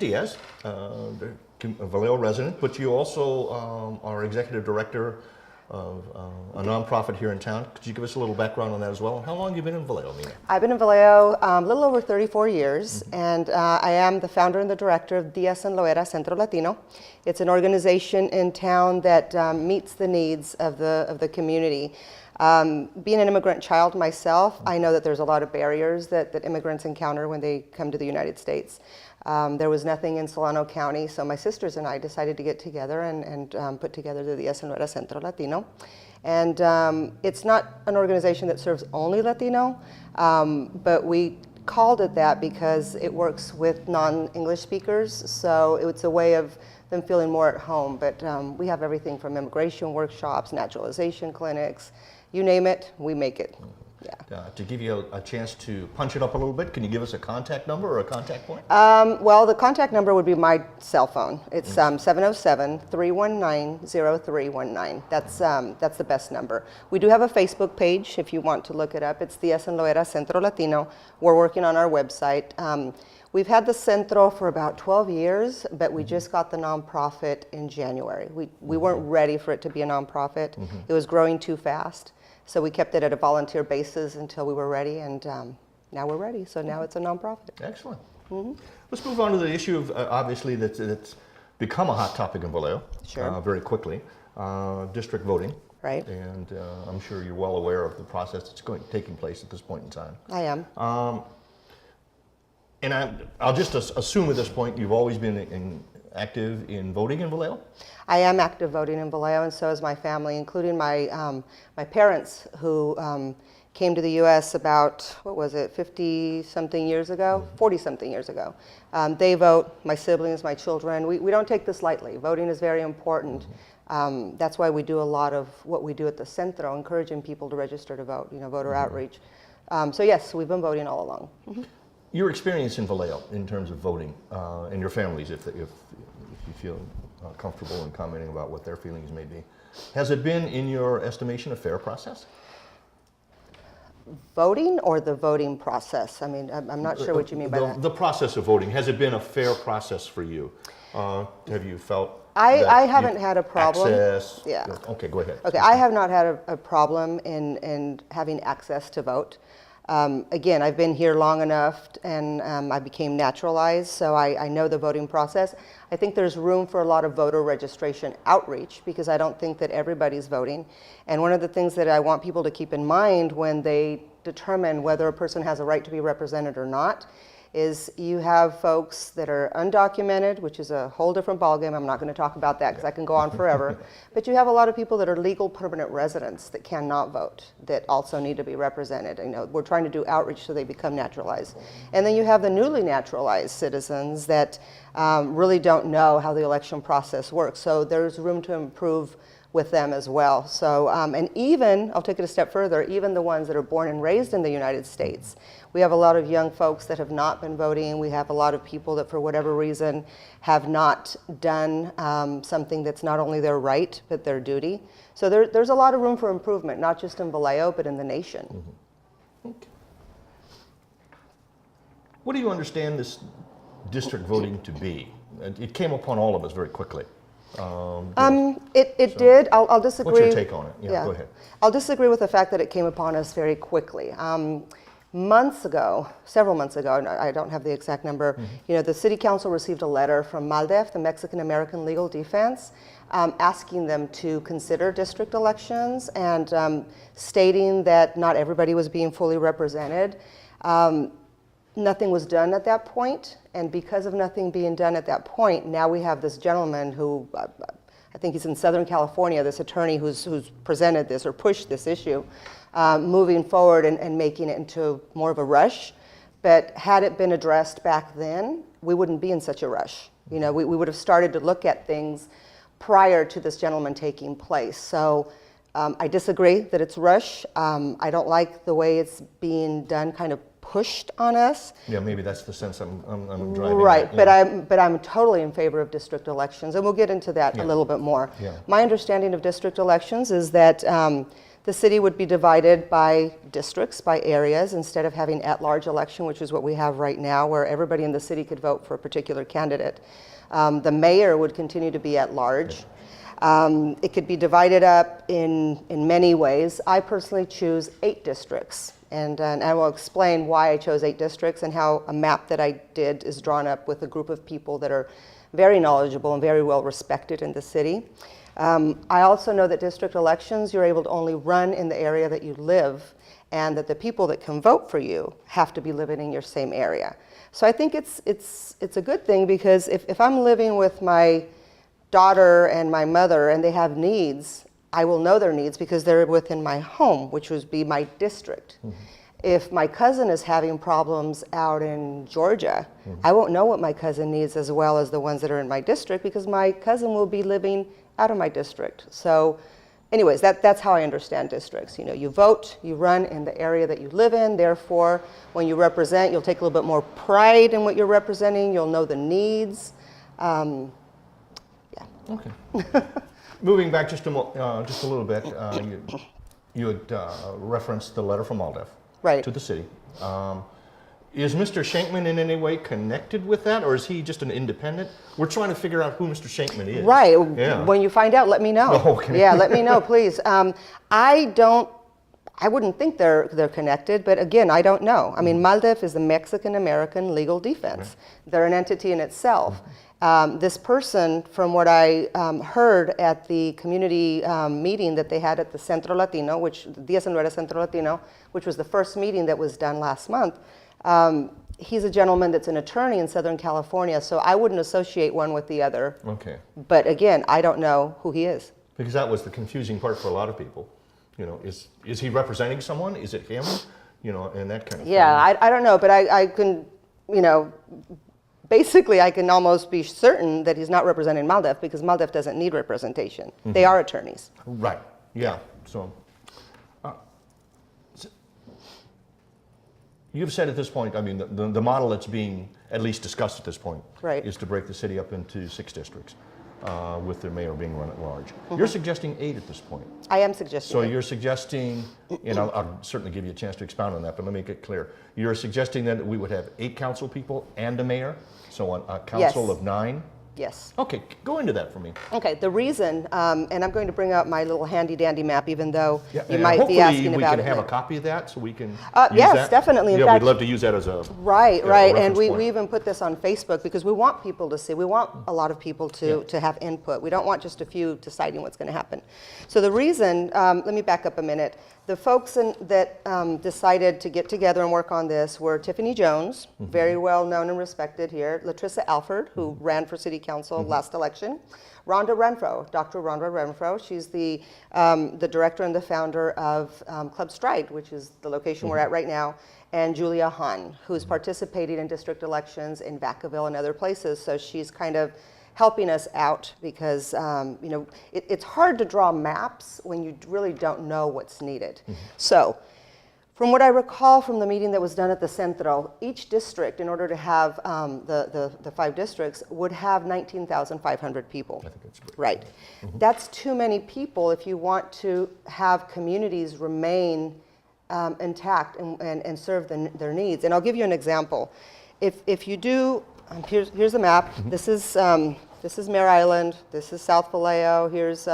Mina Diaz, a Vallejo resident, but you also are executive director of a nonprofit here in town. Could you give us a little background on that as well? How long have you been in Vallejo, Mina? I've been in Vallejo a little over 34 years, and I am the founder and the director of Diaz and Loera Centro Latino. It's an organization in town that meets the needs of the community. Being an immigrant child myself, I know that there's a lot of barriers that immigrants encounter when they come to the United States. There was nothing in Solano County, so my sisters and I decided to get together and put together the Diaz and Loera Centro Latino. And it's not an organization that serves only Latino, but we called it that because it works with non-English speakers, so it's a way of them feeling more at home. But we have everything from immigration workshops, naturalization clinics, you name it, we make it. Yeah. To give you a chance to punch it up a little bit, can you give us a contact number or a contact point? Well, the contact number would be my cell phone. It's 707-319-0319. That's the best number. We do have a Facebook page if you want to look it up. It's Diaz and Loera Centro Latino. We're working on our website. We've had the Centro for about 12 years, but we just got the nonprofit in January. We weren't ready for it to be a nonprofit. It was growing too fast. So we kept it at a volunteer basis until we were ready, and now we're ready. So now it's a nonprofit. Excellent. Let's move on to the issue of, obviously, that's become a hot topic in Vallejo very quickly, district voting. Right. And I'm sure you're well aware of the process that's taking place at this point in time. I am. And I'll just assume at this point you've always been active in voting in Vallejo? I am active voting in Vallejo, and so is my family, including my my parents, who came to the U.S. about, 50-something years ago, 40-something years ago. They vote, my siblings, my children. We don't take this lightly. Voting is very important. That's why we do a lot of what we do at the Centro, encouraging people to register to vote, voter outreach. So yes, we've been voting all along. Your experience in Vallejo in terms of voting, and your families, if you feel comfortable in commenting about what their feelings may be, has it been, in your estimation, a fair process? Voting or the voting process? I mean, I'm not sure what you mean by that. The process of voting, has it been a fair process for you? Have you felt I haven't had a problem. Access? Yeah. Okay, go ahead. Okay, I have not had a problem in having access to vote. Again, I've been here long enough, and I became naturalized, so I know the voting process. I think there's room for a lot of voter registration outreach, because I don't think that everybody's voting. And one of the things that I want people to keep in mind when they determine whether a person has a right to be represented or not is you have folks that are undocumented, which is a whole different ballgame. I'm not going to talk about that because I can go on forever. But you have a lot of people that are legal permanent residents that cannot vote, that also need to be represented. We're trying to do outreach so they become naturalized. And then you have the newly naturalized citizens that really don't know how the election process works. So there's room to improve with them as well. So, and even, I'll take it a step further, even the ones that are born and raised in the United States. We have a lot of young folks that have not been voting. We have a lot of people that, for whatever reason, have not done something that's not only their right, but their duty. So there's a lot of room for improvement, not just in Vallejo, but in the nation. Okay. What do you understand this district voting to be? It came upon all of us very quickly. It did. I'll disagree. What's your take on it? Yeah, go ahead. I'll disagree with the fact that it came upon us very quickly. Months ago, several months ago, and I don't have the exact number, the city council received a letter from MALDEF, the Mexican American Legal Defense, asking them to consider district elections and stating that not everybody was being fully represented. Nothing was done at that point, and because of nothing being done at that point, now we have this gentleman who, I think he's in Southern California, this attorney who's presented this or pushed this issue, moving forward and making it into more of a rush. But had it been addressed back then, we wouldn't be in such a rush. We would have started to look at things prior to this gentleman taking place. So I disagree that it's rush. I don't like the way it's being done, kind of pushed on us. Yeah, maybe that's the sense I'm driving. Right, at, but I'm totally in favor of district elections, and we'll get into that a little bit more. Yeah. My understanding of district elections is that the city would be divided by districts, by areas, instead of having at-large election, which is what we have right now, where everybody in the city could vote for a particular candidate. The mayor would continue to be at large. It could be divided up in many ways. I personally choose 8 districts. And I will explain why I chose 8 districts and how a map that I did is drawn up with a group of people that are very knowledgeable and very well respected in the city. I also know that district elections, you're able to only run in the area that you live, and that the people that can vote for you have to be living in your same area. So I think it's a good thing, because if I'm living with my daughter and my mother and they have needs, I will know their needs because they're within my home, which would be my district. Mm-hmm. If my cousin is having problems out in Georgia, mm-hmm. I won't know what my cousin needs as well as the ones that are in my district, because my cousin will be living out of my district. So anyways, that's how I understand districts. You know, you vote, you run in the area that you live in. Therefore, when you represent, you'll take a little bit more pride in what you're representing. You'll know the needs. Okay. Moving back just a little bit, you had referenced the letter from Aldev to the city. Is Mr. Shankman in any way connected with that, or is he just an independent? We're trying to figure out who Mr. Shankman is. Right. Yeah. When you find out, let me know. Oh, okay. Yeah, let me know, please. I wouldn't think they're connected, but again, I don't know. I mean, MALDEF is the Mexican-American Legal Defense. Right. They're an entity in itself. This person, from what I heard at the community meeting that they had at the Centro Latino, which Diaz and Rivera Centro Latino, which was the first meeting that was done last month, he's a gentleman that's an attorney in Southern California, so I wouldn't associate one with the other. Okay. But again, I don't know who he is. Because that was the confusing part for a lot of people. You know, is he representing someone? Is it him? You know, and that kind of thing. Yeah, I don't know, but I can, you know, basically I can almost be certain that he's not representing MALDEF, because MALDEF doesn't need representation. Mm-hmm. They are attorneys. Right, yeah. So you've said at this point, I mean, the model that's being at least discussed at this point is to break the city up into 6 districts. With their mayor being run at large. Mm-hmm. You're suggesting 8 at this point. I am suggesting So 8. You're suggesting, and I'll certainly give you a chance to expound on that, but let me make it clear. You're suggesting that we would have 8 council people and a mayor, so a council of 9? Yes. Okay, go into that for me. Okay, the reason, and I'm going to bring out my little handy-dandy map, even though you might be asking about it. Hopefully we can have a copy of that so we can use yes, that. Definitely. In fact, we'd love to use that as a Right, and we even put this on Facebook because we want people to see. We want a lot of people to have input. We don't want just a few deciding what's going to happen. So the reason, let me back up a minute. The folks that decided to get together and work on this were Tiffany Jones, mm-hmm. very well known and respected here, Latrissa Alford, who mm-hmm. ran for city council mm-hmm. last election, Rhonda Renfro, Dr. Rhonda Renfro, she's the director and the founder of Club Stride, which is the location mm-hmm. we're at right now, and Julia Hahn, who's mm-hmm. participating in district elections in Vacaville and other places, so she's kind of helping us out because you know, it's hard to draw maps when you really don't know what's needed. Mm-hmm. So from what I recall from the meeting that was done at the Centro, each district, in order to have the 5 districts, would have 19,500 people. I think that's great. Right. Mm-hmm. That's too many people if you want to have communities remain intact and serve their needs. And I'll give you an example. If you do, here's the map. Mm-hmm. This is Mare Island, this is South Vallejo, here's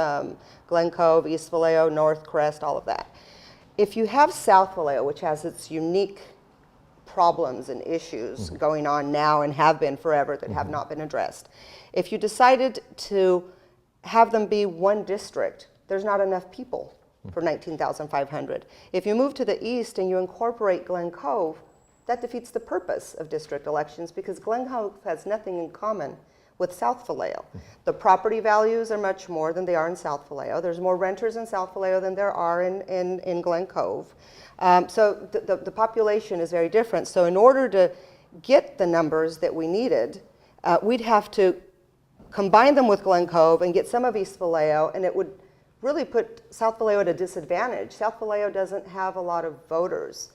Glen Cove, East Vallejo, North Crest, all of that. If you have South Vallejo, which has its unique problems and issues mm-hmm. going on now and have been forever that mm-hmm. have not been addressed, if you decided to have them be one district, there's not enough people for 19,500. If you move to the east and you incorporate Glen Cove, that defeats the purpose of district elections because Glen Cove has nothing in common with South Vallejo. The property values are much more than they are in South Vallejo. There's more renters in South Vallejo than there are in Glen Cove. So the population is very different. So in order to get the numbers that we needed, we'd have to combine them with Glen Cove and get some of East Vallejo, and it would really put South Vallejo at a disadvantage. South Vallejo doesn't have a lot of voters.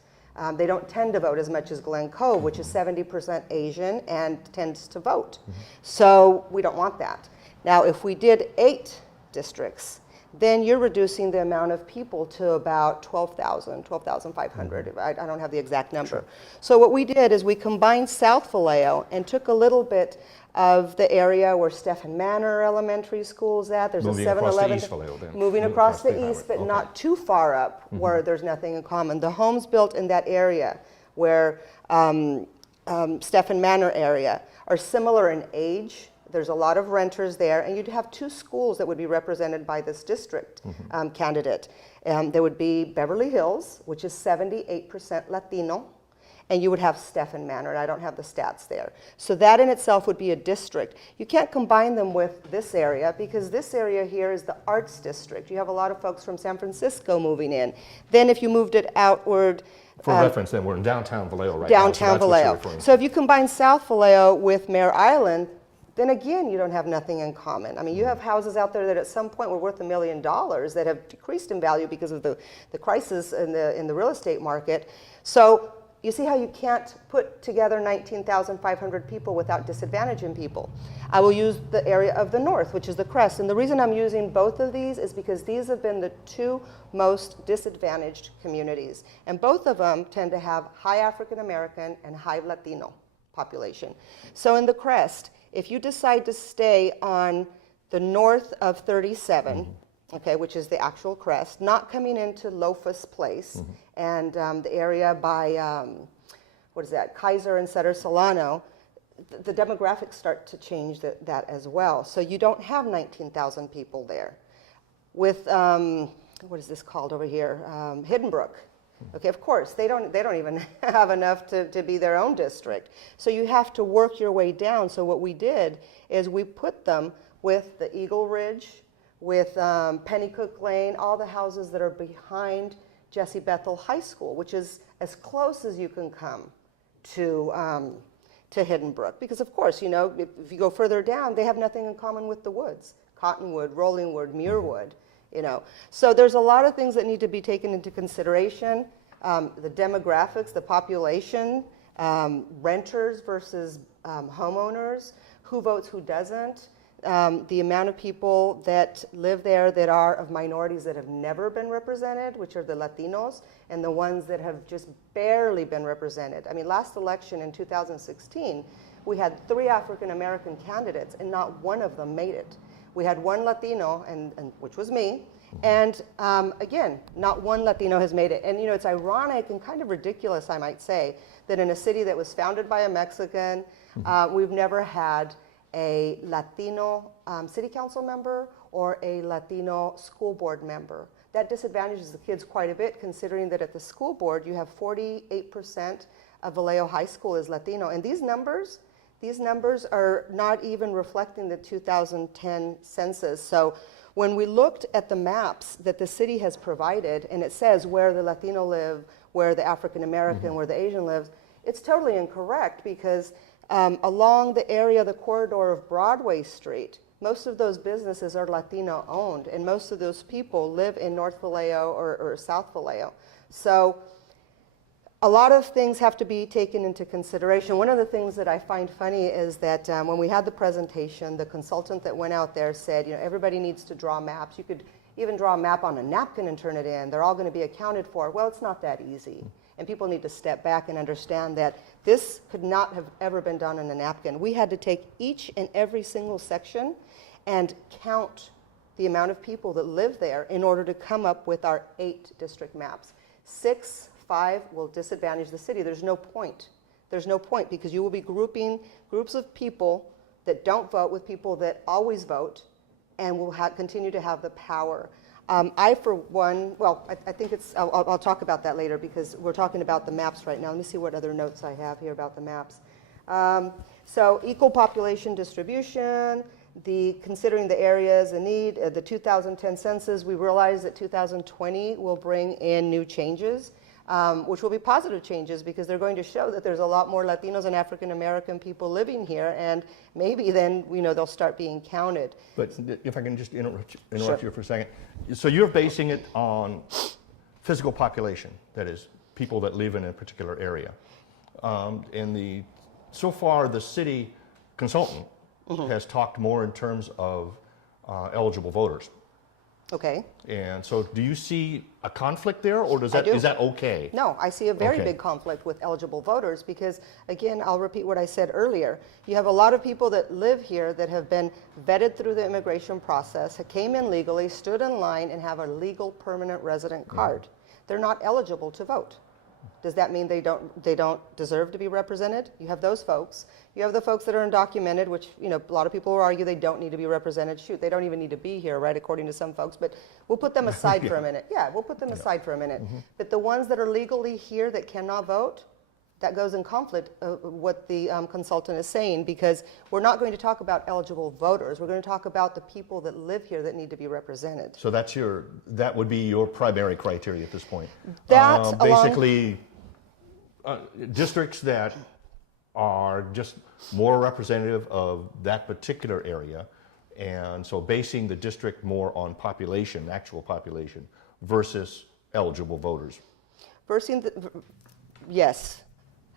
They don't tend to vote as much as Glen Cove, which is 70% Asian and tends to vote. Mm-hmm. So we don't want that. Now, if we did 8 districts, then you're reducing the amount of people to about 12,000, 12,500. I don't have the exact number. Sure. So what we did is we combined South Vallejo and took a little bit of the area where Stephen Manor Elementary School is at. There's moving a across 7-Eleven. the East Vallejo then. Moving across the highway. east, but Okay. not too far up where there's nothing in common. The homes built in that area where Stephen Manor area are similar in age. There's a lot of renters there, and you'd have two schools that would be represented by this district candidate. There would be Beverly Hills, which is 78% Latino, and you would have Stephen Manor, and I don't have the stats there. So that in itself would be a district. You can't combine them with this area because this area here is the arts district. You have a lot of folks from San Francisco moving in. Then if you moved it outward, For reference, then we're in downtown Vallejo right downtown now. So that's what you're Vallejo. referring to. So if you combine South Vallejo with Mare Island, then again, you don't have nothing in common. I mean, you have houses out there that at some point were worth $1 million that have decreased in value because of the crisis in the real estate market. So you see how you can't put together 19,500 people without disadvantaging people. I will use the area of the north, which is the crest. And the reason I'm using both of these is because these have been the two most disadvantaged communities. And both of them tend to have high African American and high Latino population. So in the crest, if you decide to stay on the north of 37, okay, which is the actual crest, not coming into Lofus Place and the area by, what is that, Kaiser and Sutter Solano, the demographics start to change that as well. So you don't have 19,000 people there. With, what is this called over here, Hidden Brook. Okay, of course, they don't even have enough to be their own district. So you have to work your way down. So what we did is we put them with the Eagle Ridge, with Pennycook Lane, all the houses that are behind Jesse Bethel High School, which is as close as you can come to Hidden Brook. Because of course, you know, if you go further down, they have nothing in common with the woods. Cottonwood, Rolling Wood, Muirwood. You know, so there's a lot of things that need to be taken into consideration. The demographics, the population, renters versus homeowners, who votes, who doesn't, the amount of people that live there that are of minorities that have never been represented, which are the Latinos, and the ones that have just barely been represented. I mean, last election in 2016, we had 3 African American candidates, and not one of them made it. We had 1 Latino, and which was me, and again, not 1 Latino has made it. And you know, it's ironic and kind of ridiculous, I might say, that in a city that was founded by a Mexican, we've never had a Latino city council member or a Latino school board member. That disadvantages the kids quite a bit, considering that at the school board, you have 48% of Vallejo High School is Latino, and these numbers are not even reflecting the 2010 census. So when we looked at the maps that the city has provided, and it says where the Latino live, where the African American, where the Asian lives, it's totally incorrect because along the area, the corridor of Broadway Street, most of those businesses are Latino owned, and most of those people live in North Vallejo or South Vallejo. So a lot of things have to be taken into consideration. One of the things that I find funny is that when we had the presentation, the consultant that went out there said, you know, everybody needs to draw maps. You could even draw a map on a napkin and turn it in. They're all going to be accounted for. Well, it's not that easy. And people need to step back and understand that this could not have ever been done on a napkin. We had to take each and every single section and count the amount of people that live there in order to come up with our 8 district maps. 5 will disadvantage the city. There's no point. There's no point because you will be grouping groups of people that don't vote with people that always vote and will continue to have the power. I, for one, well, I think it's, I'll talk about that later because we're talking about the maps right now. Let me see what other notes I have here about the maps. So equal population distribution, considering the areas in need, the 2010 census, we realize that 2020 will bring in new changes. Which will be positive changes because they're going to show that there's a lot more Latinos and African American people living here, and maybe then they'll start being counted. But if I can just interrupt Sure. you for a second. So you're basing it on physical population, that is, people that live in a particular area. So far, the city consultant has talked more in terms of eligible voters. Okay. And so do you see a conflict there, or I do. is that okay? No, I see a very Okay. big conflict with eligible voters because, again, I'll repeat what I said earlier. You have a lot of people that live here that have been vetted through the immigration process, came in legally, stood in line, and have a legal permanent resident card. They're not eligible to vote. Does that mean they don't deserve to be represented? You have those folks. You have the folks that are undocumented, which, you know, a lot of people will argue they don't need to be represented. Shoot, they don't even need to be here, right, according to some folks. But we'll put them aside for a minute. Yeah, we'll put them aside for a minute. But the ones that are legally here that cannot vote, that goes in conflict with what the consultant is saying, because we're not going to talk about eligible voters. We're going to talk about the people that live here that need to be represented. So that would be your primary criteria at this point. That basically, districts that are just more representative of that particular area, and so basing the district more on population, actual population, versus eligible voters. Yes.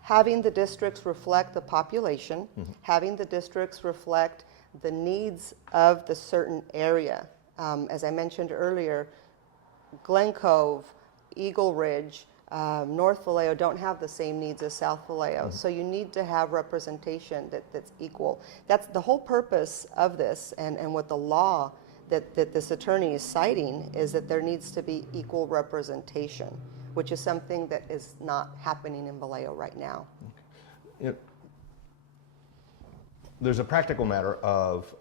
Having the districts reflect the population, having the districts reflect the needs of the certain area. As I mentioned earlier, Glen Cove, Eagle Ridge, North Vallejo don't have the same needs as South Vallejo. So you need to have representation that's equal. That's the whole purpose of this, and what the law that this attorney is citing is that there needs to be equal representation, which is something that is not happening in Vallejo right now. There's a practical matter of,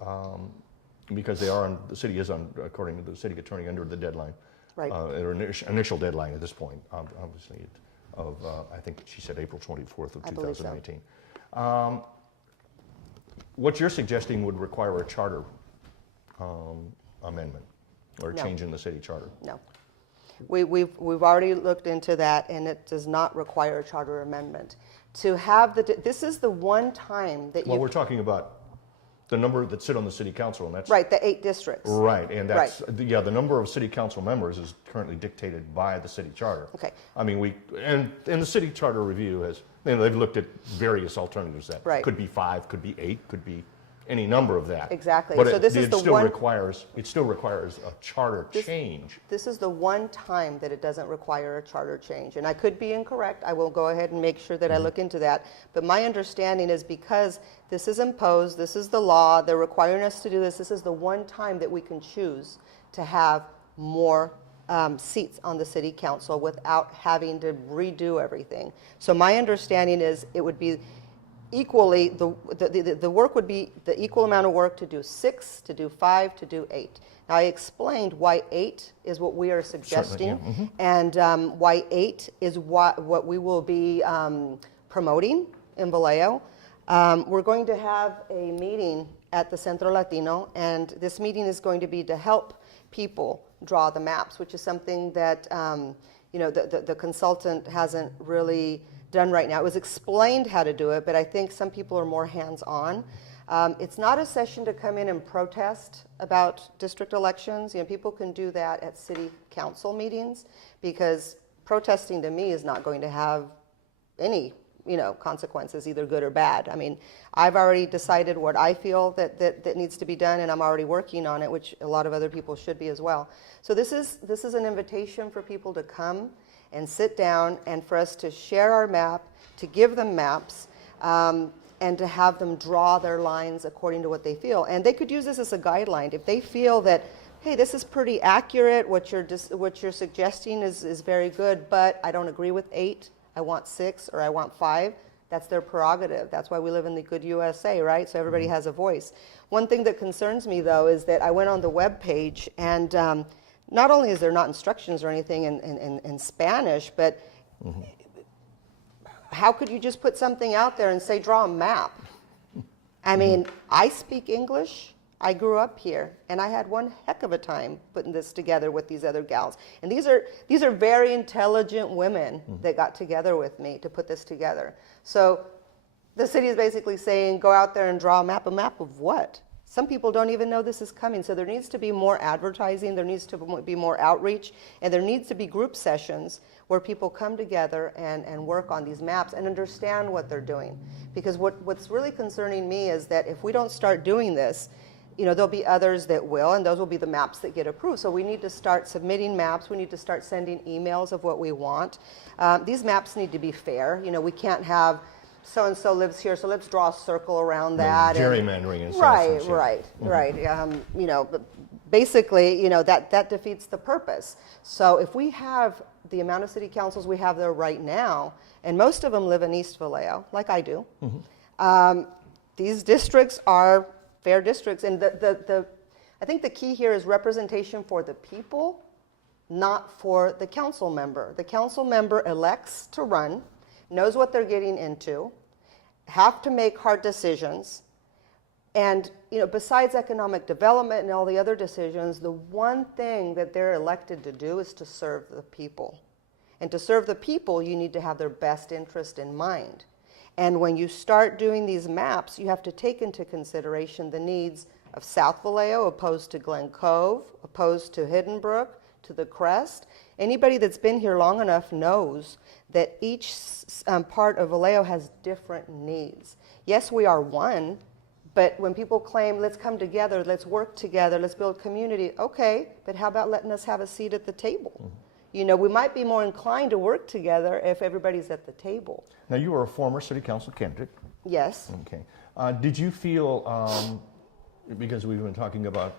because the city is according to the city attorney, under the deadline, Right. Their initial deadline at this point, obviously, of I think she said April 24th of I believe so. 2018. What you're suggesting would require a charter amendment or a No. change in the city charter. No. We've already looked into that, and it does not require a charter amendment. To have this is the one time that Well, we're talking about the number that sit on the city council, and that's right, the 8 districts. right, and that's the number of city council members is currently dictated by the city charter. Okay. I mean, and the city charter review has, they've looked at various alternatives that could be 5, could be 8, could be any number of that. Exactly. But So this is it the still one. requires a charter change. This is the one time that it doesn't require a charter change. And I could be incorrect. I will go ahead and make sure that I look into that. But my understanding is because this is imposed, this is the law, they're requiring us to do this, this is the one time that we can choose to have more seats on the city council without having to redo everything. So my understanding is it would be equally, the work would be the equal amount of work to do 6, to do 5, to do 8. Now, I explained why 8 is what we are suggesting, and why 8 is what we will be promoting in Vallejo. We're going to have a meeting at the Centro Latino, and this meeting is going to be to help people draw the maps, which is something that the consultant hasn't really done right now. It was explained how to do it, but I think some people are more hands-on. It's not a session to come in and protest about district elections. People can do that at city council meetings, because protesting to me is not going to have any consequences, either good or bad. I mean, I've already decided what I feel that needs to be done, and I'm already working on it, which a lot of other people should be as well. So this is an invitation for people to come and sit down, and for us to share our map, to give them maps, and to have them draw their lines according to what they feel. And they could use this as a guideline. If they feel that, hey, this is pretty accurate, what you're suggesting is very good, but I don't agree with 8, I want 6, or I want 5, that's their prerogative. That's why we live in the good USA, right? So everybody has a voice. One thing that concerns me, though, is that I went on the web page, and not only is there not instructions or anything in Spanish, but how could you just put something out there and say, draw a map? I mean, I speak English. I grew up here, and I had one heck of a time putting this together with these other gals. And these are very intelligent women that got together with me to put this together. So the city is basically saying, go out there and draw a map. A map of what? Some people don't even know this is coming. So there needs to be more advertising, there needs to be more outreach, and there needs to be group sessions where people come together and work on these maps and understand what they're doing. Because what's really concerning me is that if we don't start doing this, there'll be others that will, and those will be the maps that get approved. So we need to start submitting maps. We need to start sending emails of what we want. These maps need to be fair. We can't have so-and-so lives here, so let's draw a circle around that. Gerrymandering and right, but basically, that defeats the purpose. So if we have the amount of city councils we have there right now, and most of them live in East Vallejo, like I do, these districts are fair districts, and I think the key here is representation for the people, not for the council member. The council member elects to run, knows what they're getting into, have to make hard decisions, and besides economic development and all the other decisions, the one thing that they're elected to do is to serve the people. And to serve the people, you need to have their best interest in mind. And when you start doing these maps, you have to take into consideration the needs of South Vallejo opposed to Glen Cove, opposed to Hidden Brook, to the Crest. Anybody that's been here long enough knows that each part of Vallejo has different needs. Yes, we are one, but when people claim, let's come together, let's work together, let's build community, okay, but how about letting us have a seat at the table? We might be more inclined to work together if everybody's at the table. Now, you were a former city council candidate. Yes. Okay. Did you feel, because we've been talking about,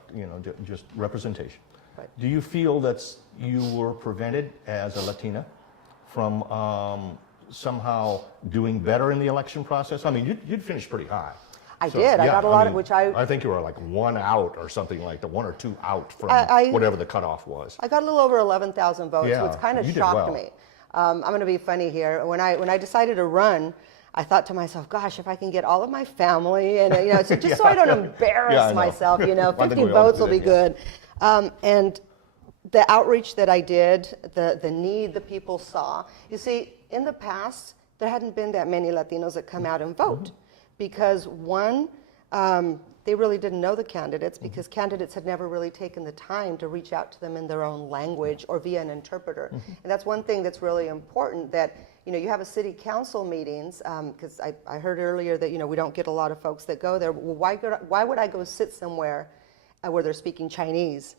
just representation, right. Do you feel that you were prevented as a Latina from somehow doing better in the election process? I mean, you'd finished pretty high. I did. I got a lot of which I think you were like 1 out or something like that, 1 or 2 out from whatever the cutoff was. I got a little over 11,000 votes, which kind of shocked me. I'm going to be funny here. When I decided to run, I thought to myself, gosh, if I can get all of my family and so just so I don't embarrass myself, 50 votes will be good. And the outreach that I did, the need the people saw. You see, in the past, there hadn't been that many Latinos that come out and vote. Because one, they really didn't know the candidates because candidates had never really taken the time to reach out to them in their own language or via an interpreter. And that's one thing that's really important, that you have a city council meetings, because I heard earlier that we don't get a lot of folks that go there. Well, why would I go sit somewhere where they're speaking Chinese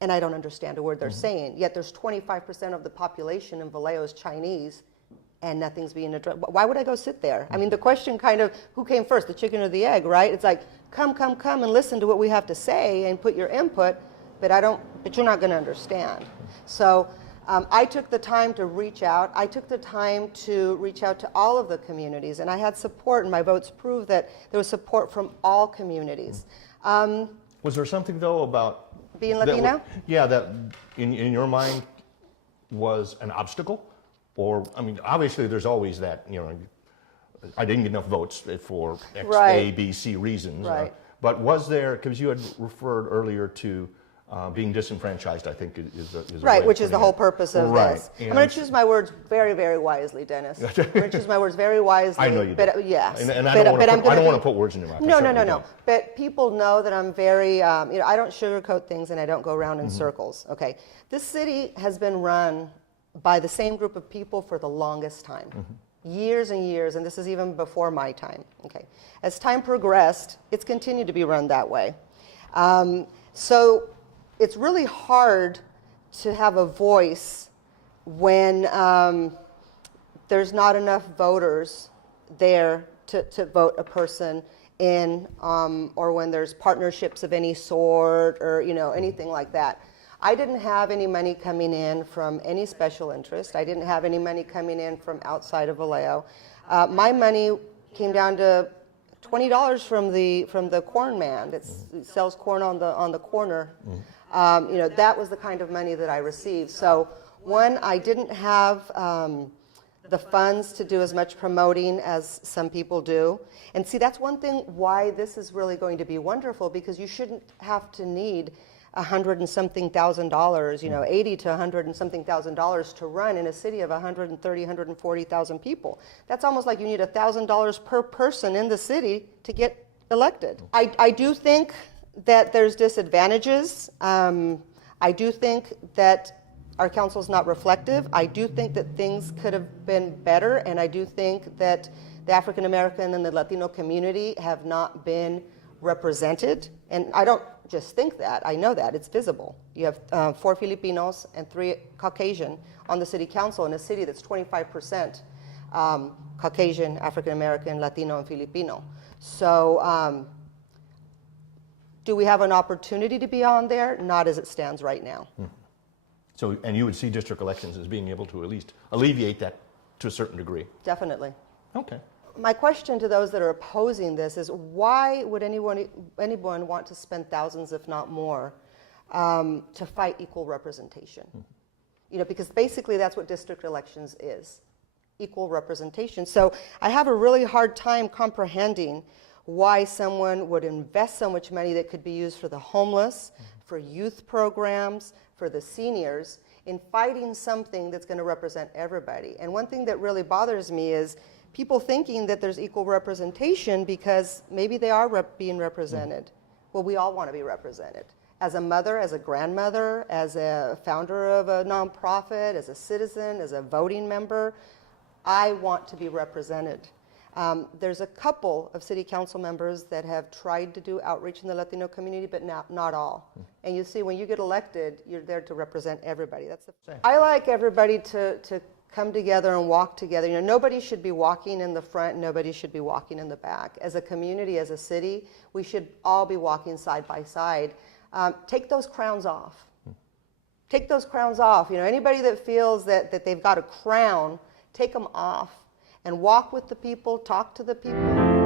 and I don't understand a word they're saying? Yet there's 25% of the population in Vallejo is Chinese, and nothing's being addressed. Why would I go sit there? I mean, the question kind of, who came first, the chicken or the egg, right? It's like, come and listen to what we have to say and put your input, but you're not gonna understand. So I took the time to reach out. I took the time to reach out to all of the communities, and I had support, and my votes prove that there was support from all communities. Was there something, though, about being Latino? That in your mind was an obstacle? Or, I mean, obviously there's always that, I didn't get enough votes for X, A, B, C reasons. Right. But was there, because you had referred earlier to being disenfranchised, I think is a right, way which of is the putting whole it. purpose of this. I'm going to choose my words very, very wisely, Dennis. I'm going to choose my words very wisely. I know you do. But, yes. And I don't want to put words in your mouth. No. But people know that I'm very, I don't sugarcoat things and I don't go around in circles. Okay. This city has been run by the same group of people for the longest time. Years and years, and this is even before my time. Okay. As time progressed, it's continued to be run that way. So it's really hard to have a voice when there's not enough voters there to vote a person in, or when there's partnerships of any sort, or anything like that. I didn't have any money coming in from any special interest. I didn't have any money coming in from outside of Vallejo. My money came down to $20 from the corn man that sells corn on the corner. That was the kind of money that I received. So one, I didn't have the funds to do as much promoting as some people do. And see, that's one thing why this is really going to be wonderful, because you shouldn't have to need $100 and something thousand, $80 to $100 and something thousand to run in a city of 130, 140,000 people. That's almost like you need $1,000 per person in the city to get elected. I do think that there's disadvantages. I do think that our council's not reflective. I do think that things could have been better, and I do think that the African American and the Latino community have not been represented, and I don't just think that, I know that, it's visible. You have 4 Filipinos and 3 Caucasian on the city council in a city that's 25% Caucasian, African American, Latino, and Filipino. So do we have an opportunity to be on there? Not as it stands right now. So, and you would see district elections as being able to at least alleviate that to a certain degree? Definitely. Okay. My question to those that are opposing this is, why would anyone want to spend thousands, if not more, to fight equal representation? You know, because basically that's what district elections is, equal representation. So I have a really hard time comprehending why someone would invest so much money that could be used for the homeless, for youth programs, for the seniors, in fighting something that's going to represent everybody. And one thing that really bothers me is people thinking that there's equal representation because maybe they are being represented. Well, we all want to be represented. As a mother, as a grandmother, as a founder of a nonprofit, as a citizen, as a voting member, I want to be represented. There's a couple of city council members that have tried to do outreach in the Latino community, but not all. And you see, when you get elected, you're there to represent everybody. That's I like everybody to come together and walk together. You know, nobody should be walking in the front, nobody should be walking in the back. As a community, as a city, we should all be walking side by side. Take those crowns off. Take those crowns off. You know, anybody that feels that they've got a crown, take them off and walk with the people, talk to the people.